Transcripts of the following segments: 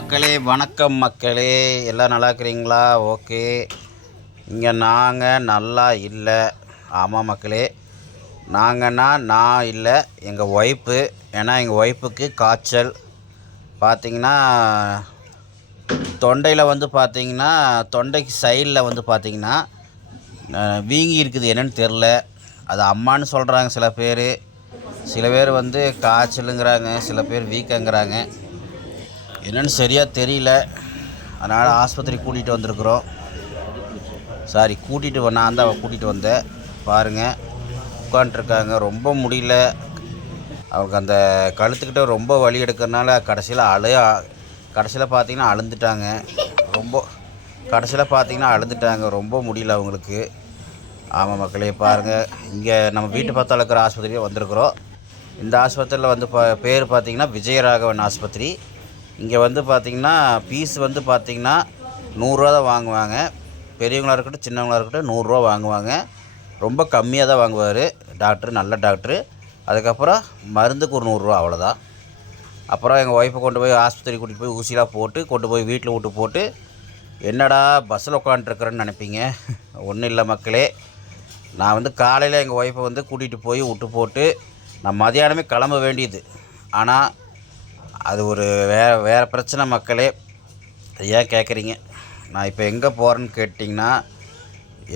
மக்களே வணக்கம் மக்களே, எல்லாம் நல்லா இருக்கிறீங்களா? ஓகே, இங்கே நாங்கள் நல்லா இல்லை. ஆமாம் மக்களே, நான் இல்லை, எங்கள் ஒய்ஃபு. ஏன்னா எங்கள் ஒய்ஃபுக்கு காய்ச்சல் பார்த்திங்கன்னா தொண்டையில் வந்து பார்த்திங்கன்னா தொண்டைக்கு சைடில் வந்து பார்த்திங்கன்னா வீங்கி இருக்குது. என்னென்னு தெரில. அது அம்மானு சொல்கிறாங்க சில பேர் வந்து காய்ச்சலுங்கிறாங்க, சில பேர் வீக்கங்கிறாங்க. என்னென்னு சரியாக தெரியல. அதனால் ஆஸ்பத்திரி கூட்டிகிட்டு வந்திருக்குறோம். நான் தான் கூட்டிகிட்டு வந்தேன். பாருங்கள், உட்காண்ட்ருக்காங்க. ரொம்ப முடியல. அவருக்கு அந்த கழுத்துக்கிட்ட ரொம்ப வலி எடுக்கிறதுனால கடைசியில் பார்த்திங்கன்னா அழுந்துட்டாங்க. ரொம்ப முடியல அவங்களுக்கு. ஆமாம் மக்களே, பாருங்கள், இங்கே நம்ம வீட்டு பக்கத்தில் இருக்கிற ஆஸ்பத்திரியே வந்திருக்குறோம். இந்த ஆஸ்பத்திரியில் வந்து பேர் பார்த்திங்கன்னா விஜயராகவன் ஆஸ்பத்திரி. இங்கே வந்து பார்த்திங்கன்னா ஃபீஸ் வந்து பார்த்திங்கன்னா 100 தான் வாங்குவாங்க. பெரியவங்களாக இருக்கட்டும் சின்னவங்களாக இருக்கட்டும் 100 வாங்குவாங்க. ரொம்ப கம்மியாக தான் வாங்குவார் டாக்டர், நல்ல டாக்டரு. அதுக்கப்புறம் மருந்துக்கு ஒரு 100 அவ்வளோதான். அப்புறம் எங்கள் ஒய்ஃபை கொண்டு போய் ஆஸ்பத்திரி கூட்டிகிட்டு போய் ஊசிலாம் போட்டு கொண்டு போய் வீட்டில் விட்டு போட்டு, என்னடா பஸ்ஸில் உட்காந்துருக்குறேன்னு நினைப்பீங்க. ஒன்றும் இல்லை மக்களே, நான் வந்து காலையில் எங்கள் ஒய்ஃபை வந்து கூட்டிகிட்டு போய் விட்டு போட்டு நான் மதியானமே கிளம்ப வேண்டியது. ஆனால் அது ஒரு வேறு பிரச்சனை மக்களே. ஏன் கேட்குறீங்க? நான் இப்போ எங்கே போகிறேன்னு கேட்டிங்கன்னா,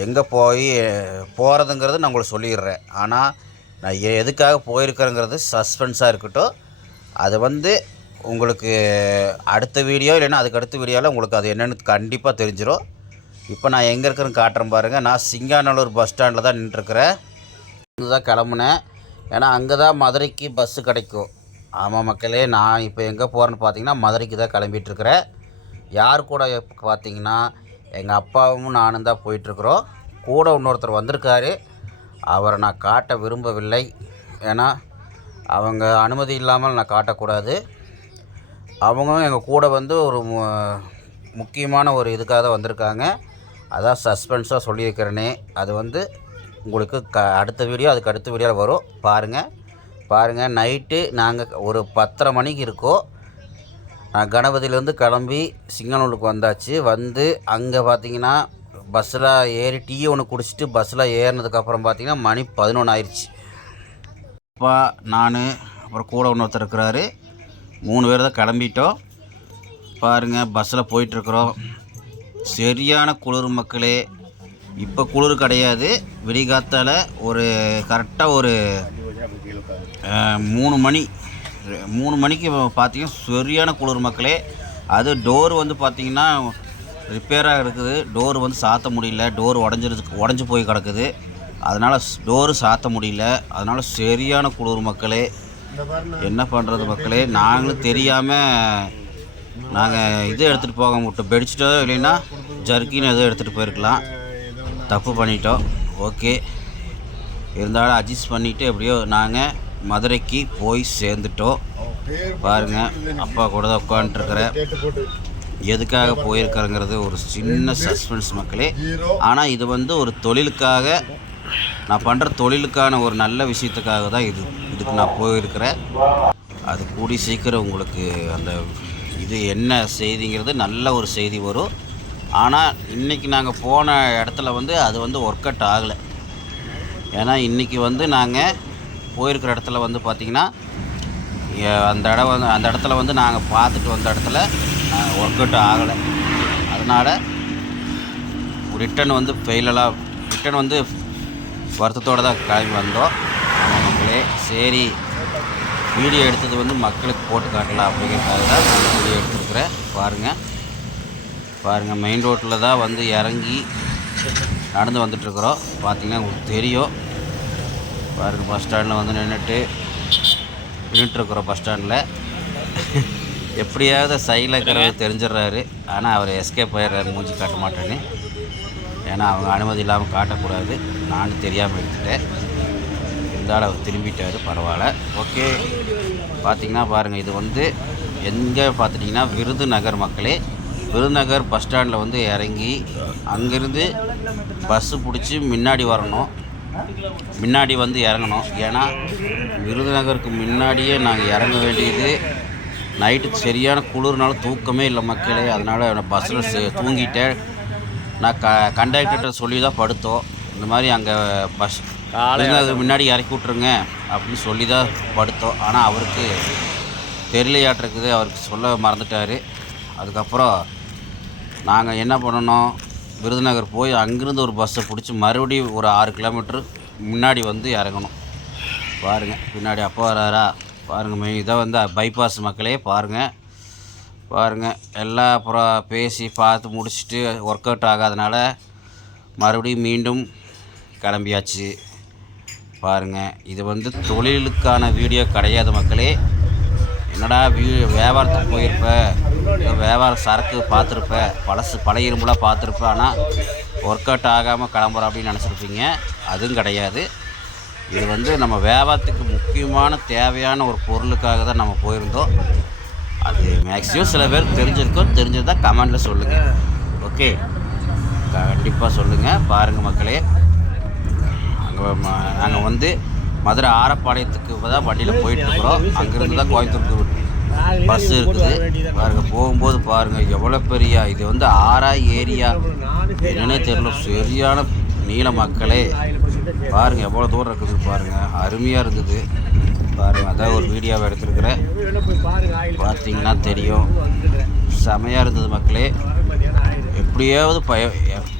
எங்கே போகிறதுங்கிறது நான் உங்களுக்கு சொல்லிடுறேன். ஆனால் நான் எதுக்காக போயிருக்கிறேங்கிறது சஸ்பென்ஸாக இருக்கட்டும். அது வந்து உங்களுக்கு அடுத்த வீடியோ இல்லைன்னா அதுக்கு அடுத்த வீடியோவில் உங்களுக்கு அது என்னென்னு கண்டிப்பாக தெரிஞ்சிடும். இப்போ நான் எங்கே இருக்கிறேன்னு காட்டுறேன் பாருங்கள். நான் சிங்காநல்லூர் பஸ் ஸ்டாண்டில் தான் நின்றுருக்கிறேன். இங்கே தான் கிளம்புனேன். ஏன்னா அங்கே தான் மதுரைக்கு பஸ்ஸு கிடைக்கும். ஆமாம் மக்களே, நான் இப்போ எங்கே போகிறேன்னு பார்த்தீங்கன்னா மதுரைக்கு தான் கிளம்பிகிட்ருக்கிறேன். யார் கூட பார்த்தீங்கன்னா எங்கள் அப்பாவும் நானும் தான் போயிட்டுருக்குறோம். கூட இன்னொருத்தர் வந்திருக்காரு. அவரை நான் காட்ட விரும்பவில்லை. ஏன்னா அவங்க அனுமதி இல்லாமல் நான் காட்டக்கூடாது. அவங்களும் எங்கள் கூட வந்து ஒரு முக்கியமான ஒரு இதுக்காக தான் வந்திருக்காங்க. அதான் சஸ்பென்ஸாக சொல்லியிருக்கிறேனே. அது வந்து உங்களுக்கு அதுக்கு அடுத்த வீடியோவில் வரும். பாருங்கள், நைட்டு நாங்கள் ஒரு 10:30 மணிக்கு இருக்கோம். நான் கணபதியிலேருந்து கிளம்பி சிங்கனூருக்கு வந்தாச்சு. வந்து அங்கே பார்த்திங்கன்னா பஸ்ஸில் ஏறி டீ ஒன்று குடிச்சிட்டு பஸ்ஸில் ஏறினதுக்கப்புறம் பார்த்திங்கன்னா மணி 11 ஆயிடுச்சு. அப்பா, நான், அப்புறம் கூட இன்னொருத்தர் இருக்கிறாரு. 3 பேர் தான் கிளம்பிட்டோம். பாருங்கள், பஸ்ஸில் போயிட்டுருக்குறோம். சரியான குளிர் மக்களே. இப்போ குளிர் கிடையாது. விடிகாத்தால் கரெக்டாக ஒரு 3 மணிக்கு பார்த்திங்கன்னா சரியான குளிர் மக்களே. அது டோர் வந்து பார்த்திங்கன்னா ரிப்பேராக இருக்குது. டோர் வந்து சாத்த முடியல. டோர் உடஞ்சி போய் கிடக்குது. அதனால் டோரு சாத்த முடியல. அதனால் சரியான குளிர் மக்களே. என்ன பண்ணுறது மக்களே, நாங்களும் தெரியாமல் நாங்கள் இது எடுத்துகிட்டு போக மாட்டோம். பெட்ஷீட்டோ இல்லைன்னா ஜர்க்கின்னு எதுவும் எடுத்துகிட்டு போயிருக்கலாம். தப்பு பண்ணிட்டோம். ஓகே, இருந்தாலும் அட்ஜஸ்ட் பண்ணிவிட்டு எப்படியோ நாங்கள் மதுரைக்கு போய் சேர்ந்துட்டோம். பாருங்கள், அப்பா கூட தான் உட்காந்துருக்கிறேன். எதுக்காக போயிருக்கிறேங்கிறது ஒரு சின்ன சஸ்பென்ஸ் மக்களே. ஆனால் இது வந்து ஒரு தொழிலுக்காக, நான் பண்ணுற தொழிலுக்கான ஒரு நல்ல விஷயத்துக்காக தான் இதுக்கு நான் போயிருக்கிறேன். அது கூடி சீக்கிரம் உங்களுக்கு அந்த இது என்ன செய்திங்கிறது நல்ல ஒரு செய்தி வரும். ஆனால் இன்றைக்கி நாங்கள் போன இடத்துல வந்து அது வந்து ஒர்க் அவுட் ஆகலை. ஏன்னா இன்றைக்கி வந்து நாங்கள் போயிருக்கிற இடத்துல வந்து பார்த்திங்கன்னா அந்த இடத்துல வந்து நாங்கள் பார்த்துட்டு வந்த இடத்துல ஒர்க் அவுட் ஆகலை. அதனால் ரிட்டன் வந்து வருத்தத்தோடு தான் கிளம்பி வந்தோம். ஆமாம் மக்களே, சரி வீடியோ எடுத்தது வந்து மக்களுக்கு போட்டு காட்டலாம் அப்படிங்கிறதுக்காக தான் நான் வீடியோ எடுத்துருக்குறேன். பாருங்கள், மெயின் ரோட்டில் தான் வந்து இறங்கி நடந்து வந்துட்டுருக்குறோம். பார்த்திங்கன்னா உங்களுக்கு தெரியும். பாருங்கள், பஸ் ஸ்டாண்டில் வந்து நின்றுட்டுருக்குறோம். பஸ் ஸ்டாண்டில் எப்படியாவது சைடில் இருக்கிறது தெரிஞ்சிடுறாரு. ஆனால் அவர் எஸ்கேப் ஆயிடுறாரு, மூஞ்சி காட்ட மாட்டேன்னு. ஏன்னா அவங்க அனுமதி இல்லாமல் காட்டக்கூடாது. நானும் தெரியாமல் எடுத்துட்டேன். இருந்தாலும் அவர் திரும்பிட்டார். பரவாயில்ல, ஓகே. பார்த்திங்கன்னா பாருங்கள், இது வந்து எங்கே பார்த்துட்டிங்கன்னா விருதுநகர் மக்களே. விருதுநகர் பஸ் ஸ்டாண்டில் வந்து இறங்கி அங்கேருந்து பஸ்ஸு பிடிச்சி முன்னாடி வந்து இறங்கணும். ஏன்னா விருதுநகருக்கு முன்னாடியே நாங்கள் இறங்க வேண்டியது நைட்டு சரியான குளிர்னால தூக்கமே இல்லை மக்களே. அதனால் பஸ்ஸில் தூங்கிட்டேன். நான் கண்டக்டர்கிட்ட சொல்லி தான் படுத்தோம். இந்த மாதிரி அங்கே பஸ் முன்னாடி இறக்கி விட்ருங்க அப்படின்னு சொல்லி தான் படுத்தோம். ஆனால் அவருக்கு தெரியலையாட்டிருக்குது, அவருக்கு சொல்ல மறந்துட்டார். அதுக்கப்புறம் நாங்கள் என்ன பண்ணணும், விருதுநகர் போய் அங்கேருந்து ஒரு பஸ்ஸை பிடிச்சி மறுபடியும் ஒரு 6 கிலோமீட்ரு முன்னாடி வந்து இறங்கணும். பாருங்கள் பின்னாடி அப்பா வராரா பாருங்கள். இதை வந்து பைபாஸ் மக்களே பாருங்கள் எல்லாம் அப்புறம் பேசி பார்த்து முடிச்சுட்டு ஒர்க் அவுட் ஆகாதனால மறுபடியும் மீண்டும் கிளம்பியாச்சு. பாருங்கள் இது வந்து தொழிலுக்கான வீடியோ கிடையாது மக்களே. என்னடா வியாபாரத்துக்கு போயிருப்ப, வியாபாரம் சரக்கு பார்த்துருப்ப, பழைய இரும்புலாம் பார்த்துருப்ப, ஆனால் ஒர்க் அவுட் ஆகாமல் கிளம்புறோம் அப்படின்னு நினச்சிருப்பீங்க. அதுவும் கிடையாது. இது வந்து நம்ம வியாபாரத்துக்கு முக்கியமான தேவையான ஒரு பொருளுக்காக தான் நம்ம போயிருந்தோம். அது மேக்ஸிமம் சில பேர் தெரிஞ்சதுதான் கமெண்டில் சொல்லுங்கள். ஓகே, கண்டிப்பாக சொல்லுங்கள். பாருங்கள் மக்களே, நாங்கள் வந்து மதுரை ஆரப்பாளையத்துக்கு தான் வண்டியில் போயிட்டுருக்குறோம். அங்கேருந்து தான் கோயம்புத்தூருக்கு பஸ் இருக்குது. பாருங்கள் போகும்போது பாருங்கள் எவ்வளோ பெரிய இது வந்து ஏரியா என்னன்னே தெரியல. சரியான நீள மக்களே பாருங்கள் எவ்வளோ தூரம் இருக்குது பாருங்கள். அருமையாக இருந்தது பாருங்கள். அதான் ஒரு வீடியோவை எடுத்துருக்குறேன், பார்த்தீங்கன்னா தெரியும். செமையாக இருந்தது மக்களே. எப்படியாவது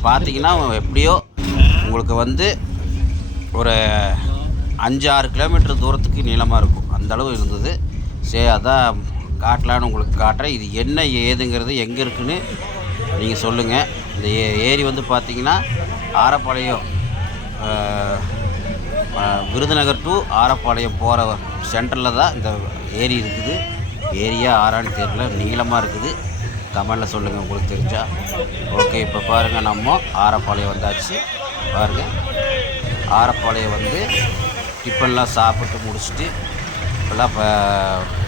பார்த்தீங்கன்னா எப்படியோ உங்களுக்கு வந்து ஒரு 5-6 கிலோமீட்டர் தூரத்துக்கு நீளமாக இருக்கும், அந்தளவு இருந்தது. சரி அதான் காட்டலான்னு உங்களுக்கு காட்டுறேன். இது என்ன ஏதுங்கிறது எங்கே இருக்குதுன்னு நீங்கள் சொல்லுங்கள். இந்த ஏரி வந்து பார்த்திங்கன்னா ஆரப்பாளையம் விருதுநகர் டு ஆரப்பாளையம் போகிற சென்டரில் தான் இந்த ஏரி இருக்குது. ஏரியா ஆறான்னு தெரியல, நீளமாக இருக்குது. கமெண்டில் சொல்லுங்கள் உங்களுக்கு தெரிஞ்சால். ஓகே, இப்போ பாருங்கள் நம்ம ஆரப்பாளையம் வந்தாச்சு. பாருங்கள் ஆரப்பாளையம் வந்து டிஃபன்லாம் சாப்பிட்டு முடிச்சுட்டு இப்போல்லாம்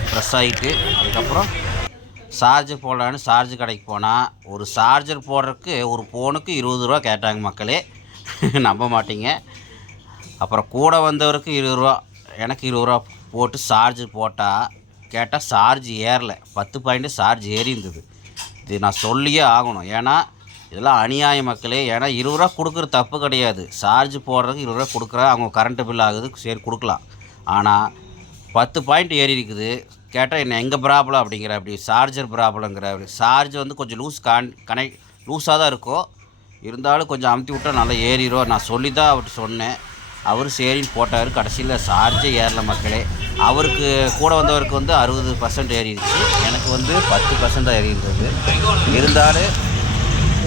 ஃப்ரெஷ் ஆகிட்டு அதுக்கப்புறம் சார்ஜர் போடலான்னு சார்ஜர் கடைக்கு போனால் ஒரு சார்ஜர் போடுறதுக்கு ஒரு ஃபோனுக்கு 20 ரூபா கேட்டாங்க மக்களே. நம்ப மாட்டீங்க. அப்புறம் கூட வந்தவருக்கு 20 ரூபா, எனக்கு 20 ரூபா போட்டு சார்ஜர் போட்டால் கேட்டால் சார்ஜ் ஏறலை. 10 பாயிண்ட் சார்ஜ் ஏறி இருந்தது. இது நான் சொல்லியே ஆகணும், ஏன்னா இதெல்லாம் அநியாய மக்களே. ஏன்னா 20 ரூபா கொடுக்குற தப்பு கிடையாது. சார்ஜ் போடுறதுக்கு 20 ரூபா கொடுக்குறா, அவங்க கரண்ட்டு பில் ஆகுது, சரி கொடுக்கலாம். ஆனால் 10 பாயிண்ட் ஏறி இருக்குது. கேட்டால் என்ன எங்கள் ப்ராப்ளம் அப்படிங்கிற, அப்படி சார்ஜர் ப்ராப்ளங்கிற. அப்படி சார்ஜ் வந்து கொஞ்சம் லூஸாக தான் இருக்கும், இருந்தாலும் கொஞ்சம் அமுத்தி விட்டால் நல்லா ஏறிடும். நான் சொல்லி தான் அவர்கிட்ட சொன்னேன். அவர் சரின்னு போட்டார். கடைசியில் சார்ஜே ஏறல மக்களே. அவருக்கு கூட வந்தவருக்கு வந்து 60% ஏறிடுச்சு, எனக்கு வந்து 10% தான் ஏறி இருந்தது. இருந்தாலும்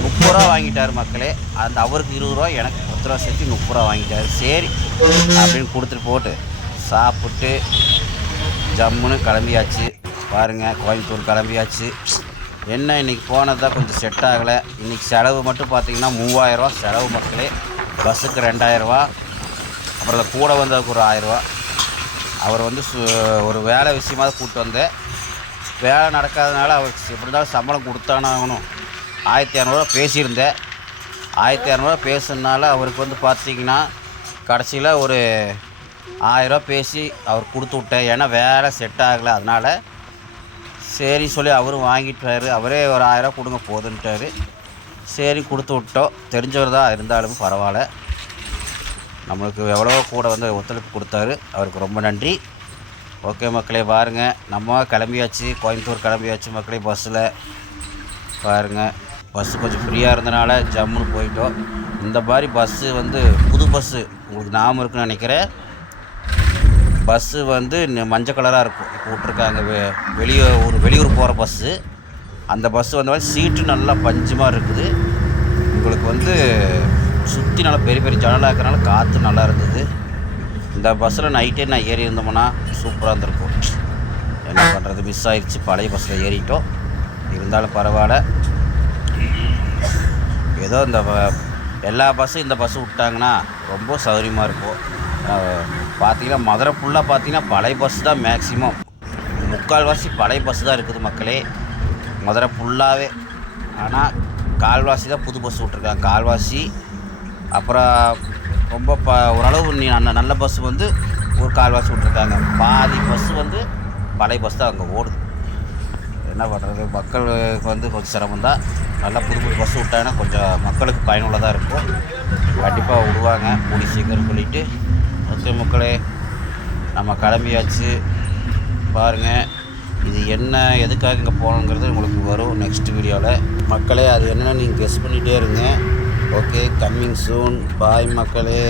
30 ரூபா வாங்கிட்டார் மக்களே. அந்த அவருக்கு 20 ரூபா, எனக்கு 10 ரூபா சேர்த்து 30 ரூபா வாங்கிட்டார். சரி அப்படின்னு கொடுத்துட்டு போட்டு சாப்பிட்டு ஜம்முன்னு கிளம்பியாச்சு. பாருங்கள் கோயம்புத்தூர் கிளம்பியாச்சு. என்ன இன்றைக்கி போனது தான் கொஞ்சம் செட் ஆகலை. இன்றைக்கி செலவு மட்டும் பார்த்திங்கன்னா 3000 ரூபா செலவு மக்களே. பஸ்ஸுக்கு 2000 ரூபா, அப்புறம் கூட வந்ததுக்கு ஒரு 1000 ரூபா. அவர் வந்து ஒரு வேலை விஷயமாக கூப்பிட்டு வந்தேன். வேலை நடக்காதனால அவருக்கு எப்படி இருந்தாலும் சம்பளம் கொடுத்தானே ஆகணும். 1200 ரூபா பேசியிருந்தேன். 1200 ரூபா பேசுனால அவருக்கு வந்து பார்த்திங்கன்னா கடைசியில் ஒரு 1000 ரூபா பேசி அவர் கொடுத்து விட்டேன். ஏன்னா வேலை செட் ஆகலை, அதனால் சரி சொல்லி அவரும் வாங்கிட்டார். அவரே ஒரு 1000 ரூபா கொடுங்க போதுன்ட்டார். சரி கொடுத்து விட்டோம். தெரிஞ்சவர் தான் இருந்தாலும் பரவாயில்ல. நம்மளுக்கு எவ்வளோ கூட வந்து ஒத்துழைப்பு கொடுத்தாரு, அவருக்கு ரொம்ப நன்றி. ஓகே மக்களே, பாருங்கள் நம்ம கிளம்பியாச்சு, கோயம்புத்தூர் கிளம்பியாச்சு மக்களே. பஸ்ஸில் பாருங்கள் பஸ்ஸு கொஞ்சம் ஃப்ரீயாக இருந்தனால ஜம்முன்னு போயிட்டோம். இந்த மாதிரி பஸ்ஸு வந்து புது பஸ்ஸு உங்களுக்கு ஞாபகம் இருக்குன்னு நினைக்கிறேன். பஸ்ஸு வந்து மஞ்சள் கலராக இருக்கும். இப்போ விட்ருக்காங்க வெளியூர் போகிற பஸ்ஸு. அந்த பஸ்ஸு வந்த மாதிரி சீட்டு நல்லா பஞ்சுமாக இருக்குது. உங்களுக்கு வந்து சுற்றி நல்லா பெரிய பெரிய ஜன்னலாக இருக்கிறனால காற்று நல்லா இருந்தது. இந்த பஸ்ஸில் நைட்டே நான் ஏறி இருந்தோம்னா சூப்பராக இருந்திருக்கும். என்ன பண்ணுறது, மிஸ் ஆகிடுச்சு. பழைய பஸ்ஸில் ஏறிட்டோம். இருந்தாலும் பரவாயில்ல. ஏதோ இந்த எல்லா பஸ்ஸும் இந்த பஸ்ஸு விட்டாங்கன்னா ரொம்ப சௌகரியமாக இருக்கும். பார்த்திங்கன்னா மதுரை ஃபுல்லாக பார்த்திங்கன்னா பழைய பஸ்ஸு தான் மேக்ஸிமம். 3/4வாசி பழைய பஸ்ஸு தான் இருக்குது மக்களே மதுரை ஃபுல்லாகவே. ஆனால் கால்வாசி தான் புது பஸ் விட்ருக்காங்க. கால்வாசி அப்புறம் ரொம்ப ஓரளவு நல்ல பஸ்ஸு வந்து ஒரு கால்வாசி விட்ருக்காங்க. பாதி பஸ்ஸு வந்து பழைய பஸ் தான் அங்கே ஓடுது. என்ன பண்ணுறது, மக்களுக்கு வந்து கொஞ்சம் சிரமம் தான். நல்லா புது புது பஸ் விட்டாங்கன்னா கொஞ்சம் மக்களுக்கு பயனுள்ளதாக இருக்கும். கண்டிப்பாக விடுவாங்க கூடி சீக்கிரம் சொல்லிவிட்டு. ஓகே மக்களே, நம்ம கிளம்பியாச்சு. பாருங்கள், இது என்ன எதுக்காக இங்கே போகணுங்கிறது உங்களுக்கு வரும் நெக்ஸ்ட் வீடியோவில். மக்களே, அது என்னென்னு நீங்கள் கெஸ் பண்ணிகிட்டே இருங்க. Okay, coming soon. பாய் மக்களே.